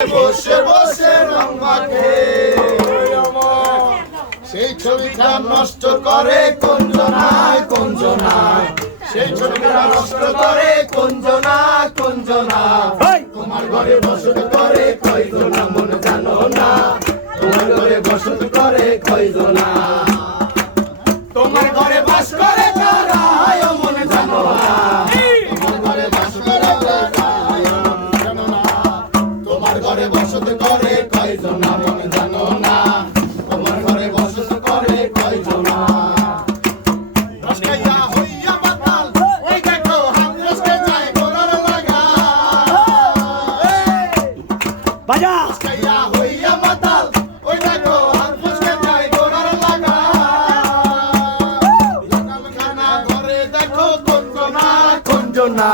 বসে বসে রং মাখে সেই ছবিটা নষ্ট করে কোন জনায় কোন জনায় সেই ছবিটা নষ্ট করে কোন জনা কোন জনা তোমার ঘরে বসত করে কই না মন জানো না। তোমার ঘরে বসত করে কই না। কয়জনা মনে জানো না? তোমার ঘরে বসত করে কয়জনা? বাজা। হইয়া মাতাল ওই দেখো না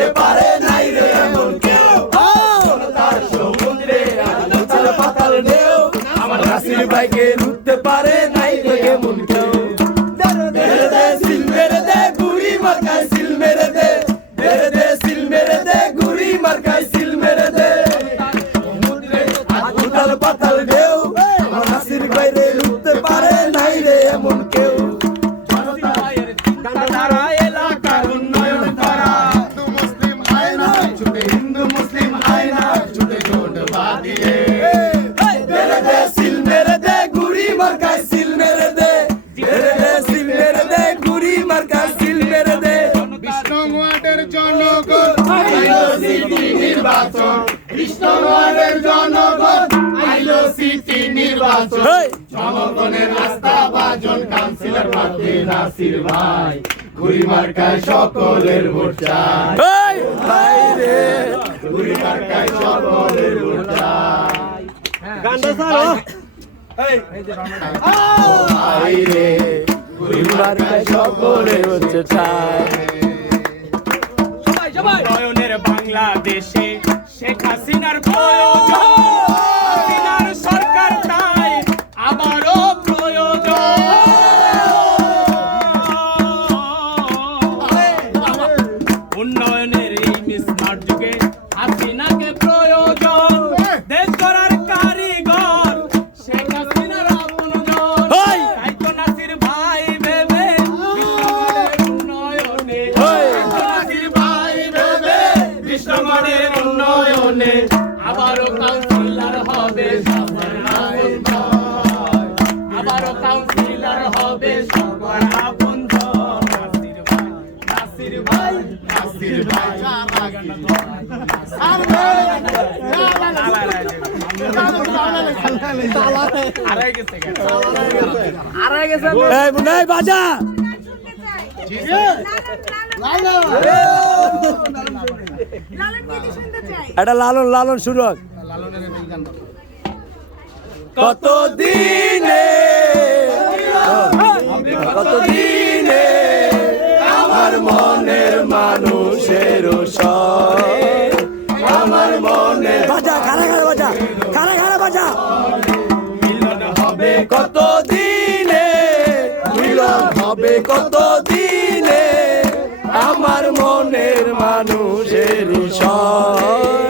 করতে পারে। ভোটের জনগণ। আইলো সিটি নির্বাচন কৃষ্ণগড়ের জনগণ আইলো সিটি নির্বাচন। জনগণের রাস্তা বাজন কাউন্সিলর পাতে নাসির ভাই ঘুরি মার্কায় সকলের ভোট চাই। ভাই রে ঘুরি মার্কায় সকলের ভোট চাই। গান্ডা স্যার আইরে ঘুরি সারো সকলে হচ্ছে চাই। কৃষ্ণগড়ের উন্নয়নে আবারও কাউন্সিলর হবে সবার আবারও কাউন্সিলর হবে সবার গেছে আরে গেছে বাজা। এটা লালন লালন সুরজ কত কতদিনে কতদিনে কতদিনে আমার মনের মানুষের সব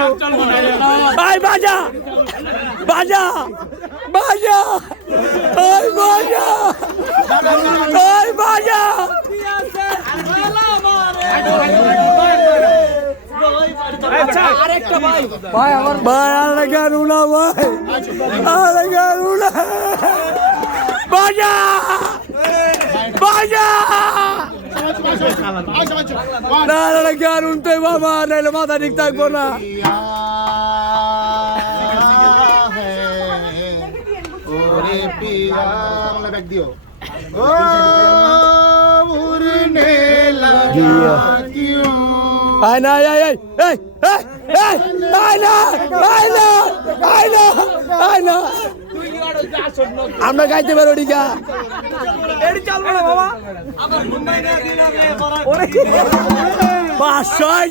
আই বাজা। বাজা। বাজা। ওই বাজা। ওই বাজা। আচ্ছা আরেকটা ভাই। ভাই আমার ভাই আর গানু ভাই। আর গানু না। বাজা। বাজা। না না গান উনতে বাবা নাইলে মাথা ঠিক থাকব না দিও ও উড়নে লাগা কিউ আই না আই আই এই এই এই আই না আই না আই না আই না আমরা গাইতে পারো ডিকা না বাবা। আমার মুম্বাই না দিন আগে ওরে পাঁচশো এই